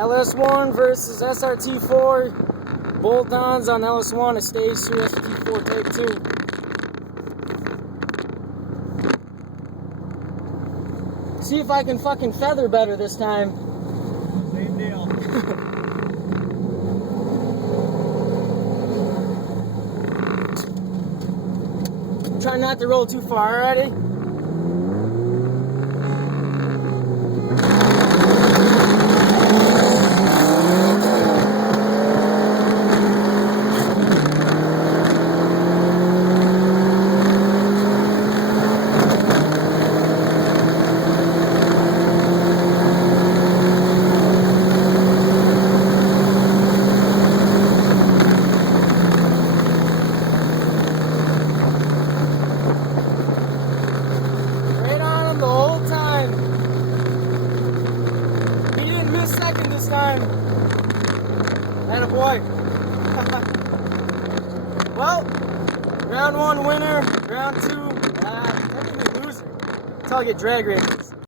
LS1 versus SRT4 bolt-ons on LS1, a stage 2, SRT4 take 2. See if I can fucking feather better this time. Same deal. Try not to roll too far, already? The whole time. He didn't miss second this time. Attaboy. Well, round 1 winner, round 2, technically loser. Until I get drag races.